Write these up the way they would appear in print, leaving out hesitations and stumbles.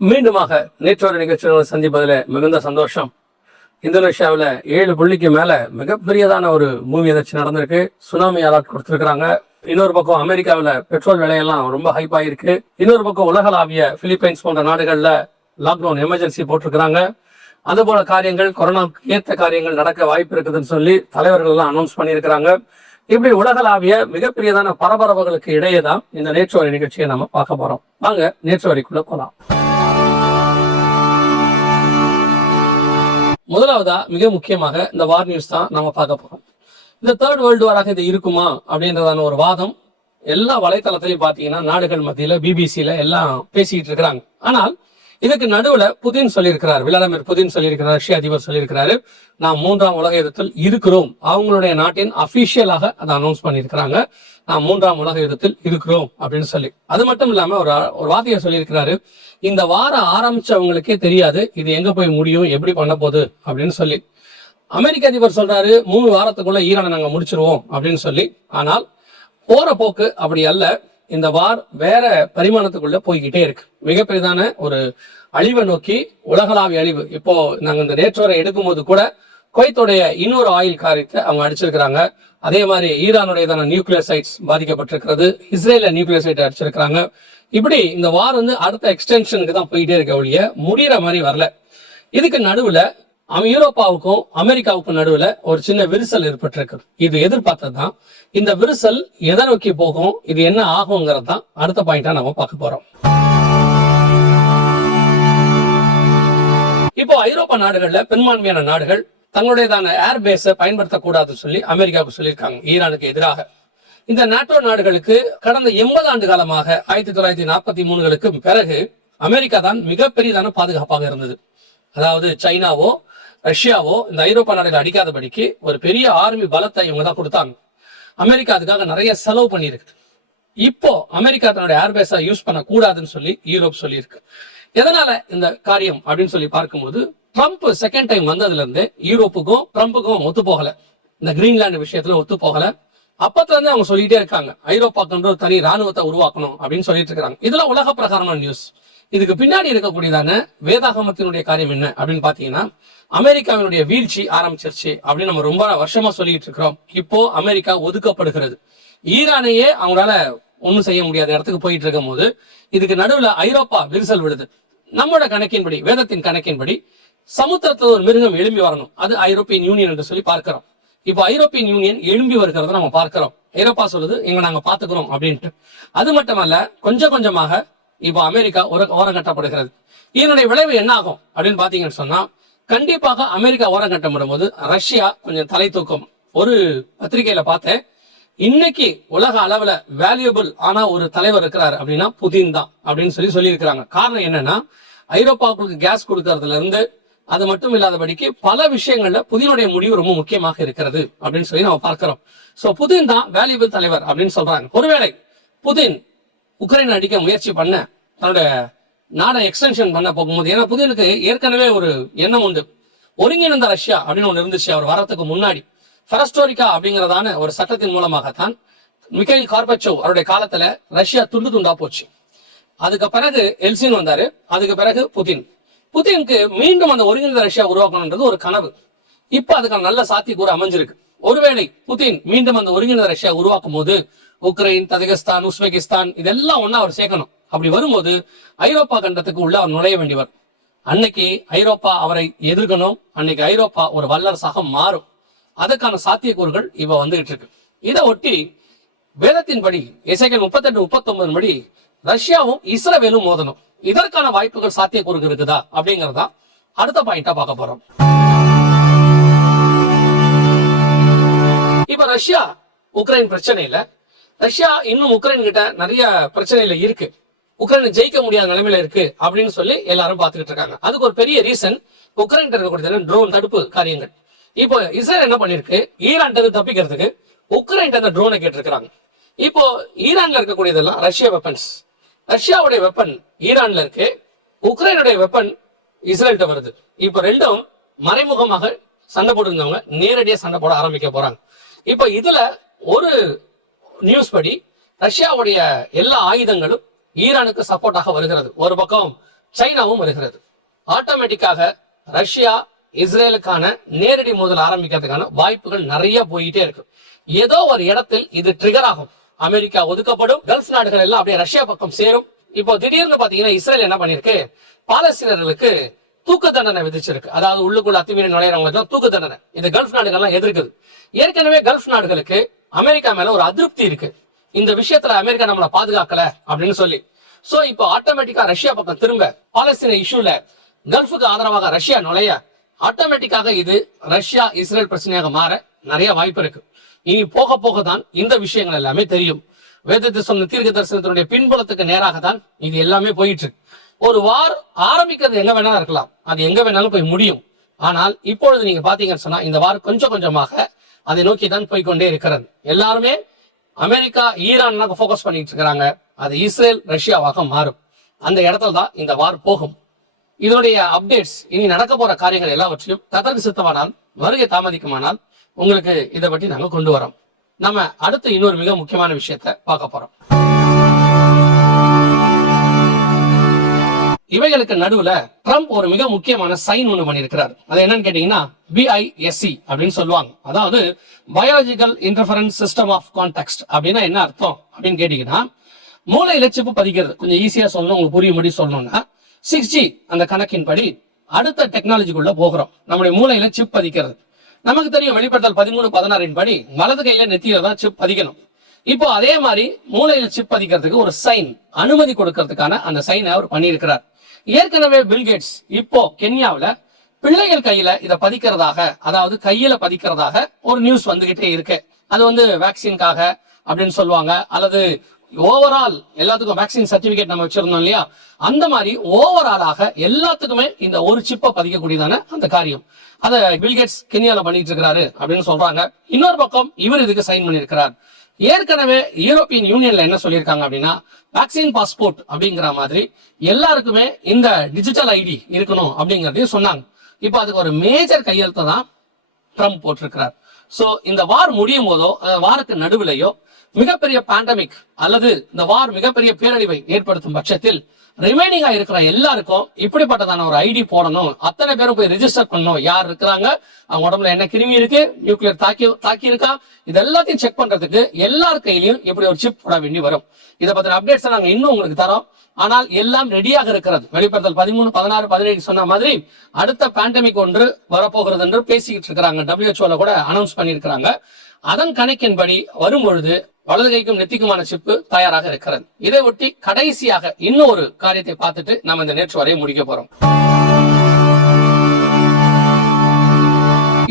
மீண்டுமாக நேற்றொரு நிகழ்ச்சிகளை சந்திப்பதில் மிகுந்த சந்தோஷம். இந்தோனேஷியாவில் 7 புள்ளிக்கு மேல மிகப்பெரியதான ஒரு பூமி அதிர்ச்சி நடந்திருக்கு. சுனாமி அலர்ட் கொடுத்திருக்கிறாங்க. இன்னொரு பக்கம் அமெரிக்காவில் பெட்ரோல் விலையெல்லாம் ரொம்ப ஹைப் ஆயிருக்கு. இன்னொரு பக்கம் உலகளாவிய பிலிப்பைன்ஸ் போன்ற நாடுகள்ல லாக்டவுன் எமர்ஜென்சி போட்டிருக்கிறாங்க. அதுபோல காரியங்கள், கொரோனாவுக்கு ஏற்ற காரியங்கள் நடக்க வாய்ப்பு இருக்குதுன்னு சொல்லி தலைவர்கள் எல்லாம் அனௌன்ஸ் பண்ணியிருக்கிறாங்க. இப்படி உலகளாவிய மிகப்பெரியதான பரபரப்புகளுக்கு இடையே தான் இந்த நேற்று நிகழ்ச்சியை நம்ம பார்க்க போறோம். வாங்க நேற்று வரைக்குள்ள போலாம். முதலாவதா மிக முக்கியமாக இந்த வார் நியூஸ் தான் நம்ம பார்க்க போறோம். இந்த தேர்ட் வேர்ல்டு வாராக இது இருக்குமா அப்படின்றதான ஒரு வாதம் எல்லா வலைத்தளத்திலையும் பாத்தீங்கன்னா நாடுகள் மத்தியில பிபிசில எல்லாம் பேசிட்டு இருக்கிறாங்க. ஆனால் இதுக்கு நடுவுல புதின் சொல்லியிருக்கிறார், விளாடிமிர் புதின் சொல்லியிருக்கிறார், ரஷ்ய அதிபர் சொல்லியிருக்கிறாரு, நாம் 3ஆம் உலக யுத்தத்தில் இருக்கிறோம். அவங்களுடைய நாட்டின் அபிஷியலாக அதை அனௌன்ஸ் பண்ணியிருக்கிறாங்க, நாம் 3ஆம் உலக யுத்தத்தில் இருக்கிறோம் அப்படின்னு சொல்லி. அது மட்டும் இல்லாம ஒரு வார்த்தையை சொல்லியிருக்கிறாரு, இந்த வாரம் ஆரம்பிச்சவங்களுக்கே தெரியாது இது எங்க போய் முடியும், எப்படி பண்ண போகுது அப்படின்னு சொல்லி. அமெரிக்க அதிபர் சொல்றாரு 3 வாரத்துக்குள்ள ஈரானை நாங்க முடிச்சிருவோம் அப்படின்னு சொல்லி. ஆனால் போற போக்கு அப்படி அல்ல. இந்த வார் வேற பரிமாணத்துக்குள்ள போய்கிட்டே இருக்கு. மிகப்பெரிதான ஒரு அழிவை நோக்கி, உலகளாவிய அழிவு. இப்போ நாங்க இந்த நேற்றோரை எடுக்கும் போது கூட குவைத்தோடைய இன்னொரு ஆயில் காரியத்தை அவங்க அடிச்சிருக்கிறாங்க. அதே மாதிரி ஈரானுடையதான நியூக்ளியர் சைட்ஸ் பாதிக்கப்பட்டிருக்கிறது, இஸ்ரேல நியூக்ளியர் சைட் அடிச்சிருக்கிறாங்க. இப்படி இந்த வார் அடுத்த எக்ஸ்டென்ஷனுக்கு தான் போயிட்டே இருக்க ஒழிய முடிகிற மாதிரி வரல. இதுக்கு நடுவுல யூரோப்பாவுக்கும் அமெரிக்காவுக்கும் நடுவுல ஒரு சின்ன விரிசல் ஏற்பட்டிருக்கு. இது எதிர்பார்த்ததுதான். இந்த விரிசல் எதை நோக்கி போகும், இது என்ன ஆகுங்கிறது தான் அடுத்த பாயிண்டா நம்ம பார்க்க போறோம். இப்போ ஐரோப்பா நாடுகள்ல பெரும்பான்மையான நாடுகள் தங்களுடையதான ஏர்பேஸை பயன்படுத்தக்கூடாதுன்னு சொல்லி அமெரிக்காவுக்கு சொல்லியிருக்காங்க ஈரானுக்கு எதிராக. இந்த நாட்டோ நாடுகளுக்கு கடந்த 80 ஆண்டு காலமாக 1943களுக்கு பிறகு அமெரிக்கா தான் மிகப்பெரியதான பாதுகாப்பாக இருந்தது. அதாவது சைனாவோ ரஷ்யாவோ இந்த ஐரோப்பா நாடுகள் அடிக்காதபடிக்கு ஒரு பெரிய ஆர்மி பலத்தை இவங்க தான் கொடுத்தாங்க. அமெரிக்கா அதுக்காக நிறைய செலவு பண்ணியிருக்கு. இப்போ அமெரிக்கா தன்னுடைய ஏர்பேஸை யூஸ் பண்ண கூடாதுன்னு சொல்லி யூரோப் சொல்லியிருக்கு. எதனால இந்த காரியம் அப்படின்னு சொல்லி பார்க்கும்போது, ட்ரம்ப் செகண்ட் டைம் வந்ததுல இருந்து யூரோப்புக்கும் ட்ரம்ப்புக்கும் ஒத்து போகல. இந்த கிரீன்லாந்து விஷயத்துல ஒத்து போகல. அப்பத்துல இருந்து அவங்க சொல்லிட்டே இருக்காங்க ஐரோப்பாக்கு ஒரு தனி ராணுவத்தை உருவாக்கணும் அப்படின்னு சொல்லிட்டு இருக்காங்க. இதெல்லாம் உலக பிரகாரமான நியூஸ். இதுக்கு பின்னாடி இருக்கக்கூடியதான வேதாகமத்தினுடைய காரியம் என்ன அப்படின்னு பாத்தீங்கன்னா, அமெரிக்காவினுடைய வீழ்ச்சி ஆரம்பிச்சிருச்சு அப்படின்னு நம்ம ரொம்ப வருஷமா சொல்லிட்டு இருக்கிறோம். இப்போ அமெரிக்கா ஒதுக்கப்படுகிறது. ஈரானையே அவங்களால ஒண்ணும் செய்ய முடியாத இடத்துக்கு போயிட்டு இருக்கும் போது இதுக்கு நடுவுல ஐரோப்பா விரிசல் விடுது. நம்மளோட கணக்கின்படி, வேதத்தின் கணக்கின்படி சமுத்திரத்துல ஒரு மிருகம் எழும்பி வரணும், அது ஐரோப்பியன் யூனியன் என்று சொல்லி பார்க்கிறோம். இப்போ ஐரோப்பியன் யூனியன் எழும்பி வருகிறத நம்ம பார்க்கிறோம். ஐரோப்பா சொல்லுது எங்க நாங்க பாத்துக்கிறோம் அப்படின்ட்டு. அது மட்டுமல்ல, கொஞ்சம் கொஞ்சமாக இப்போ அமெரிக்கா ஓரம் கட்டப்படுகிறது. இதனுடைய விளைவு என்ன ஆகும் அப்படின்னு பாத்தீங்கன்னு சொன்னா, கண்டிப்பாக அமெரிக்கா ஓரம் கட்டப்படும் போது ரஷ்யா கொஞ்சம் தலை தூக்கும். ஒரு பத்திரிகையில பார்த்தேன், இன்னைக்கு உலக அளவுல வேல்யூபிள் ஆனா ஒரு தலைவர் இருக்கிறாரு அப்படின்னா புதின் தான் அப்படின்னு சொல்லி இருக்கிறாங்க. காரணம் என்னன்னா, ஐரோப்பாவுக்கு கேஸ் கொடுக்கறதுல இருந்து அது மட்டும் இல்லாதபடிக்கு பல விஷயங்கள்ல புதினுடைய முடிவு ரொம்ப முக்கியமாக இருக்கிறது அப்படின்னு சொல்லி நம்ம பார்க்கிறோம். சோ புதின் தான் வேல்யூபிள் தலைவர் அப்படின்னு சொல்றாங்க. ஒருவேளை புதின் உக்ரைன் அடிக்க முயற்சி பண்ண, தன்னோட நாடை எக்ஸ்டென்ஷன் பண்ண போகும்போது, ஏன்னா புதினுக்கு ஏற்கனவே ஒரு எண்ணம் உண்டு. ஒருங்கிணைந்த ரஷ்யா அப்படின்னு ஒண்ணு இருந்துச்சு அவர் வரத்துக்கு முன்னாடி. பெரஸ்டோரிக்கா அப்படிங்கறதான ஒரு சட்டத்தின் மூலமாகத்தான் மிகைல் கார்பச்சோவ் அவருடைய காலத்துல ரஷ்யா துண்டு துண்டா போச்சு. அதுக்கு பிறகு எல்சின் வந்தாரு. அதுக்கு பிறகு புதினுக்கு மீண்டும் அந்த ஒருங்கிணைந்த ரஷ்யா உருவாக்கணும்ன்றது ஒரு கனவு. இப்ப அதுக்கான நல்ல சாத்தியக்கூறு அமைஞ்சிருக்கு. ஒருவேளை புதின் மீண்டும் அந்த ஒருங்கிணைந்த ரஷ்யா உருவாக்கும் போது உக்ரைன், தஜிகிஸ்தான், உஸ்பெகிஸ்தான் இதெல்லாம் ஒன்னா அவர் சேர்க்கணும். அப்படி வரும்போது ஐரோப்பா கண்டத்துக்கு உள்ள அவர் நுழைய வேண்டியவர். அன்னைக்கு ஐரோப்பா அவரை எதிர்க்கணும். அன்னைக்கு ஐரோப்பா ஒரு வல்லரசாக மாறும். அதற்கான சாத்தியக்கூறுகள் இவ வந்துகிட்டு இருக்கு. இதை ஒட்டி வேதத்தின்படி எசேக்கியேல் 38:39 படி ரஷ்யாவும் இஸ்ரவேலும் மோதணும். இதற்கான வாய்ப்புகள் சாத்தியக்கூறுகள் இருக்குதா அப்படிங்கறதா அடுத்த பாயிண்டா பார்க்க போறோம். இப்ப ரஷ்யா உக்ரைன் பிரச்சனையில, ரஷ்யா இன்னும் உக்ரைன் கிட்ட நிறைய பிரச்சனையில இருக்கு. உக்ரைனை ஜெயிக்க முடியாத நிலைமையில இருக்கு அப்படின்னு சொல்லி எல்லாரும் பாத்துக்கிட்டு இருக்காங்க. அதுக்கு ஒரு பெரிய ரீசன் உக்ரைன் இருக்கக்கூடிய ட்ரோன் தடுப்பு காரியங்கள். இப்போ இஸ்ரேல் என்ன பண்ணிருக்கு, ஈரான் தப்பிக்கிறதுக்கு உக்ரைன் அந்த ட்ரோனை கேட்டிருக்கிறாங்க. இப்போ ஈரான்ல இருக்கக்கூடியதெல்லாம் ரஷ்யா வெப்பன்ஸ். ரஷ்யாவுடைய வெப்பன் ஈரான்ல இருக்கு, உக்ரைனுடைய வெப்பன் இஸ்ரேல்கிட்ட வருது. இப்ப ரெண்டும் மறைமுகமாக சண்டை போட்டுருந்தவங்க நேரடியா சண்டை போட ஆரம்பிக்க போறாங்க. இப்ப இதுல ஒரு நியூஸ் படி ரஷ்யாவுடைய எல்லா ஆயுதங்களும் ஈரானுக்கு சப்போர்ட்டாக வருகிறது. ஒரு பக்கம் சைனாவும் வருகிறது. ஆட்டோமேட்டிக்காக ரஷ்யா இஸ்ரேலுக்கான நேரடி மோதல் ஆரம்பிக்கிறதுக்கான வாய்ப்புகள் நிறைய போயிட்டே இருக்கு. ஏதோ ஒரு இடத்தில் இது ட்ரிகர் ஆகும். அமெரிக்கா ஒதுக்கப்படும், கல்ஃப் நாடுகள் எல்லாம் அப்படியே ரஷ்யா பக்கம் சேரும். இப்போ திடீர்னு பாத்தீங்கன்னா இஸ்ரேல் என்ன பண்ணிருக்கு, பாலஸ்தீனர்களுக்கு தூக்கு தண்டனை விதிச்சிருக்கு. அதாவது உள்ளுக்குள்ள அத்துமீறி நுழையிறவங்களுக்கு தூக்கு தண்டனை. இது கல்ஃப் நாடுகள்லாம் எதிர்க்குது. ஏற்கனவே கல்ஃப் நாடுகளுக்கு அமெரிக்கா மேல ஒரு அதிருப்தி இருக்கு, இந்த விஷயத்துல அமெரிக்கா நம்மளை பாதுகாக்கல அப்படின்னு சொல்லி. சோ இப்போ ஆட்டோமேட்டிக்கா ரஷ்யா பக்கம் திரும்ப பாலஸ்தீன இஷ்யூல கல்ஃபுக்கு ஆதரவாக ரஷ்யா நுழைய ஆட்டோமேட்டிக்காக இது ரஷ்யா இஸ்ரேல் பிரச்சனையாக மாற நிறைய வாய்ப்பு இருக்கு. இனி போக போக தான் இந்த விஷயங்கள் எல்லாமே தெரியும். வேதத்தை சொன்ன தீர்க்க தரிசனத்தினுடைய பின்புலத்துக்கு நேராக தான் இது எல்லாமே போயிட்டு இருக்கு. ஒரு வார் ஆரம்பிக்கிறது எங்க வேணாலும் இருக்கலாம், அது எங்க வேணாலும் போய் முடியும். ஆனால் இப்பொழுது நீங்க பாத்தீங்கன்னு சொன்னா இந்த வார் கொஞ்சம் கொஞ்சமாக அதை நோக்கி தான் போய்கொண்டே இருக்கிறது. எல்லாருமே அமெரிக்கா ஈரான் போக்கஸ் பண்ணிட்டு இருக்கிறாங்க, அது இஸ்ரேல் ரஷ்யாவாக மாறும். அந்த இடத்துல தான் இந்த வார் போகும். இதனுடைய அப்டேட்ஸ், இனி நடக்க போற காரியங்கள் எல்லாவற்றையும் கர்த்தருக்கு சித்தமானால், வருகை தாமதிக்குமானால் உங்களுக்கு இதை பற்றி நாங்க கொண்டு வரோம். நம்ம அடுத்து இன்னொரு மிக முக்கியமான விஷயத்தை பார்க்க போறோம். இவைகளுக்கு நடுவுல ட்ரம்ப் ஒரு மிக முக்கியமான சைன் ஒண்ணு பண்ணிருக்கிறார். அது என்னன்னு கேட்டீங்கன்னா BISC அப்படின்னு சொல்லுவாங்க. அதாவது biological interference system of context அப்படின்னா என்ன அர்த்தம் அப்படின்னு கேட்டீங்கன்னா, மூளையில சிப்பு பதிக்கிறது. கொஞ்சம் ஈஸியா சொல்லணும், உங்களுக்கு புரியும்படி சொல்லணும்னா 6G அந்த கணக்கின்படி அடுத்த டெக்னாலஜிக்குள்ள போகிறோம். நம்முடைய மூளையில சிப் பதிக்கிறது. நமக்கு தெரியும் வெளிப்படுத்தல் 13:16 படி வலது கையில நெத்தியில தான் சிப் பதிக்கணும். இப்போ அதே மாதிரி மூளையில சிப் பதிக்கிறதுக்கு ஒரு சைன், அனுமதி கொடுக்கறதுக்கான அந்த சைனை அவர் பண்ணியிருக்கிறார். ஏற்கனவே பில்கேட்ஸ் இப்போ கென்யாவில பிள்ளைகள் கையில இதை பதிக்கிறதாக, அதாவது கையில பதிக்கிறதாக ஒரு நியூஸ் வந்துகிட்டே இருக்கு. அது வேக்சின்காக அப்படின்னு சொல்லுவாங்க, அல்லது ஓவரால் எல்லாத்துக்கும் வேக்சின் சர்டிபிகேட் நம்ம வச்சிருந்தோம் இல்லையா, அந்த மாதிரி ஓவராலாக எல்லாத்துக்குமே இந்த ஒரு சிப்பை பதிக்கக்கூடியதான அந்த காரியம். அதை பில்கேட்ஸ் கென்யால பண்ணிட்டு இருக்கிறாரு அப்படின்னு சொல்றாங்க. இன்னொரு பக்கம் இவர் இதுக்கு சைன் பண்ணியிருக்கிறார். ஏற்கனவே யூரோப்பியன் யூனியன்ல என்ன சொல்லியிருக்காங்க அப்படின்னா, வேக்சின் பாஸ்போர்ட் அப்படிங்கிற மாதிரி எல்லாருக்குமே இந்த டிஜிட்டல் ஐடி இருக்கணும் அப்படிங்கறதையும் சொன்னாங்க. இப்போ அதுக்கு ஒரு மேஜர் கையெழுத்தை தான் ட்ரம்ப் போட்டிருக்கிறார். சோ இந்த வார் முடியும் போதோ, வாருக்கு நடுவிலையோ மிகப்பெரிய பேண்டமிக் அல்லது இந்த வார் மிகப்பெரிய பேரழிவை ஏற்படுத்தும் பட்சத்தில் ரிமைனிங்கா இருக்கிற எல்லாருக்கும் இப்படிப்பட்டதான ஒரு ஐடி போடணும். அத்தனை பேரும் போய் ரெஜிஸ்டர் பண்ணணும், யார் இருக்கிறாங்க, அவங்க உடம்புல என்ன கிருமி இருக்கு, நியூக்ளியர் தாக்கி இருக்கா, இது எல்லாத்தையும் செக் பண்றதுக்கு எல்லார் கையிலையும் இப்படி ஒரு சிப் போட வேண்டி வரும். இதை பத்தின அப்டேட்ஸ் நாங்க இன்னும் உங்களுக்கு தரோம். ஆனால் எல்லாம் ரெடியாக இருக்கிறது. வெளிப்படுத்தல் 13, 16, 17 சொன்ன மாதிரி அடுத்த பேண்டமிக் ஒன்று வரப்போகிறது என்று பேசிக்கிட்டு இருக்கிறாங்க. WHO கூட அனௌன்ஸ் பண்ணியிருக்கிறாங்க. அதன் கணக்கின்படி வரும்பொழுது வலது கைக்கும் நெத்திக்குமான சிப்பு தயாராக இருக்கிறது. இதை ஒட்டி கடைசியாக இன்னொரு காரியத்தை பார்த்துட்டு நம்ம இந்த நேற்று வரையை முடிக்க போறோம்.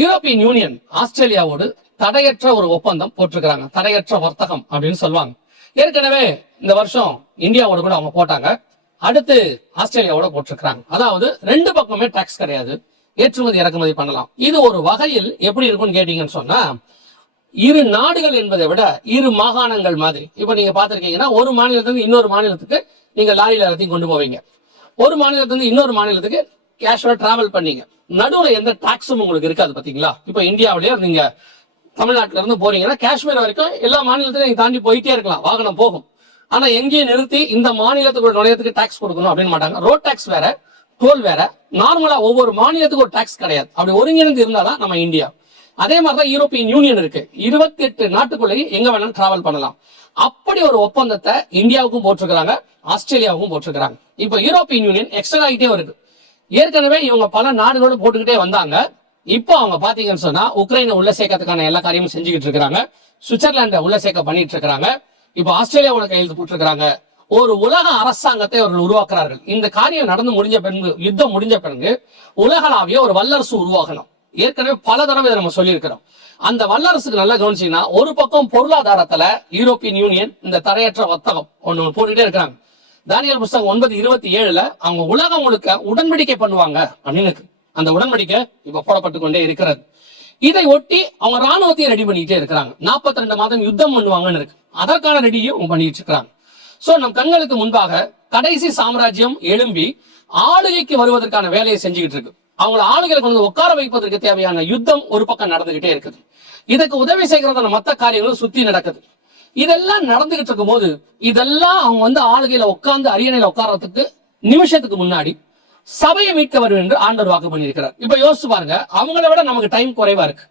யூரோப்பியன் யூனியன் ஆஸ்திரேலியாவோடு தடையற்ற ஒரு ஒப்பந்தம் போட்டிருக்கிறாங்க. தடையற்ற வர்த்தகம் அப்படின்னு சொல்லுவாங்க. ஏற்கனவே இந்த வருஷம் இந்தியாவோட கூட அவங்க போட்டாங்க, அடுத்து ஆஸ்திரேலியாவோட போட்டிருக்கிறாங்க. அதாவது ரெண்டு பக்கமே டாக்ஸ் கிடையாது, ஏற்றுமதி இறக்குமதி பண்ணலாம். இது ஒரு வகையில் எப்படி இருக்கும்னு கேட்டீங்கன்னு சொன்னா, இரு நாடுகள் என்பதை விட இரு மாகாணங்கள் மாதிரி. இப்ப நீங்க பாத்திருக்கீங்கன்னா, ஒரு மாநிலத்திலிருந்து இன்னொரு மாநிலத்துக்கு நீங்க லாரியில எல்லாத்தையும் கொண்டு போவீங்க, ஒரு மாநிலத்திலிருந்து இன்னொரு மாநிலத்துக்கு கேஷுவலா டிராவல் பண்ணீங்க, நடுவுல எந்த டாக்ஸும் உங்களுக்கு இருக்காது. பாத்தீங்களா, இப்ப இந்தியாவிலேயே நீங்க தமிழ்நாட்டுல இருந்து போறீங்கன்னா காஷ்மீர் வரைக்கும் எல்லா மாநிலத்திலும் நீங்க தாண்டி போயிட்டே இருக்கலாம், வாகனம் போகும். ஆனா எங்கேயும் நிறுத்தி இந்த மாநிலத்துக்கு நுழையத்துக்கு டாக்ஸ் கொடுக்கணும் அப்படின்னு மாட்டாங்க. ரோட் டாக்ஸ் வேற, டோல் வேற. நார்மலா ஒவ்வொரு மாநிலத்துக்கு ஒரு டாக்ஸ் கிடையாது. அப்படி ஒருங்கிணைந்து இருந்தாதான் நம்ம இந்தியா. அதே மாதிரிதான் யூரோப்பியன் யூனியன் இருக்கு. 28 நாட்டுக்குள்ளேயே எங்க வேணாலும் டிராவல் பண்ணலாம். அப்படி ஒரு ஒப்பந்தத்தை இந்தியாவுக்கும் போட்டிருக்கிறாங்க, ஆஸ்திரேலியாவுக்கும் போட்டிருக்கிறாங்க. இப்ப யூரோப்பியன் யூனியன் எக்ஸ்டெண்ட் ஆகிட்டே வருது. ஏற்கனவே இவங்க பல நாடுகளும் போட்டுக்கிட்டே வந்தாங்க. இப்போ அவங்க பாத்தீங்கன்னு சொன்னா உக்ரைனை உள்ள சேர்க்கறதுக்கான எல்லா காரியமும் செஞ்சுக்கிட்டு இருக்காங்க. சுவிட்சர்லாண்டை உள்ள சேர்க்க பண்ணிட்டு இருக்காங்க. இப்போ ஆஸ்திரேலியாவோட கையெழுத்து போட்டிருக்கிறாங்க. ஒரு உலக அரசாங்கத்தை அவர்கள் உருவாக்குறார்கள். இந்த காரியம் நடந்து முடிஞ்ச பிறகு, யுத்தம் முடிஞ்ச பிறகு உலகளாவிய ஒரு வல்லரசு உருவாகணும். ஏற்கனவே பல தடவை இதை நம்ம சொல்லியிருக்கிறோம். அந்த வல்லரசுக்கு நல்லா கவனிச்சீங்கன்னா, ஒரு பக்கம் பொருளாதாரத்துல யூரோப்பியன் யூனியன் இந்த தடையற்ற வர்த்தகம் ஒண்ணு போட்டுட்டே இருக்கிறாங்க. தானியேல் புஸ்தகம் 9:27 அவங்க உலகம் முழுக்க உடன்படிக்கை பண்ணுவாங்க அப்படின்னு அந்த உடன்படிக்கை இப்ப போடப்பட்டு கொண்டே இருக்கிறது. இதை ஒட்டி அவங்க ராணுவத்தையும் ரெடி பண்ணிட்டே இருக்கிறாங்க. 42 மாதம் யுத்தம் பண்ணுவாங்கன்னு இருக்கு. அதற்கான ரெடியும் பண்ணிட்டு இருக்கிறாங்க. சோ நம் கண்களுக்கு முன்பாக கடைசி சாம்ராஜ்யம் எழும்பி ஆளுகைக்கு வருவதற்கான வேலையை செஞ்சுக்கிட்டு இருக்கு. அவங்களை ஆளுகளை கொண்டு உட்கார வைப்பதற்கு தேவையான யுத்தம் ஒரு பக்கம் நடந்துகிட்டே இருக்குது. இதுக்கு உதவி செய்கிறதான மற்ற காரியங்களும் சுத்தி நடக்குது. இதெல்லாம் நடந்துகிட்டு இருக்கும் போது இதெல்லாம் அவங்க ஆளுகையில உட்கார்ந்து அரியணையில உட்கார்றதுக்கு நிமிஷத்துக்கு முன்னாடி சபையை மீட்க வரும் என்று ஆண்டவர் வாக்கு பண்ணியிருக்கிறார். இப்ப யோசிச்சு பாருங்க, அவங்கள விட நமக்கு டைம் குறைவா இருக்கு.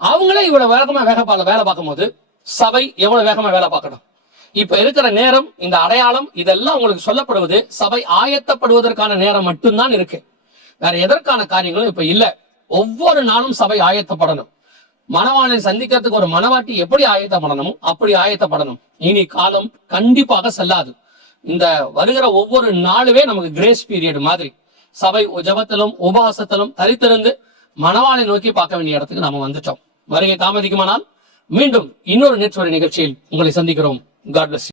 அவங்களே இவ்வளவு வேகமா வேலை பார்க்கும் போது சபை எவ்வளவு வேகமா வேலை பார்க்கணும். இப்ப இருக்கிற நேரம், இந்த அடையாளம், இதெல்லாம் உங்களுக்கு சொல்லப்படுவது சபை ஆயத்தப்படுவதற்கான நேரம் மட்டும்தான் இருக்கு. வேற எதற்கான காரியங்களும் இப்ப இல்ல. ஒவ்வொரு நாளும் சபை ஆயத்தப்படணும். மணவாளனை சந்திக்கிறதுக்கு ஒரு மணவாட்டி எப்படி ஆயத்தப்படணும் அப்படி ஆயத்தப்படணும். இனி காலம் கண்டிப்பாக செல்லாது. இந்த வருகிற ஒவ்வொரு நாளுமே நமக்கு கிரேஸ் பீரியட் மாதிரி சபை ஜெபத்திலும் உபவாசத்திலும் தரித்திருந்து மணவாளை நோக்கி பார்க்க வேண்டிய இடத்துக்கு நம்ம வந்துட்டோம். வருகை தாமதிக்குமானால் மீண்டும் இன்னொரு நேற்று நிகழ்ச்சியில் உங்களை சந்திக்கிறோம். God bless you.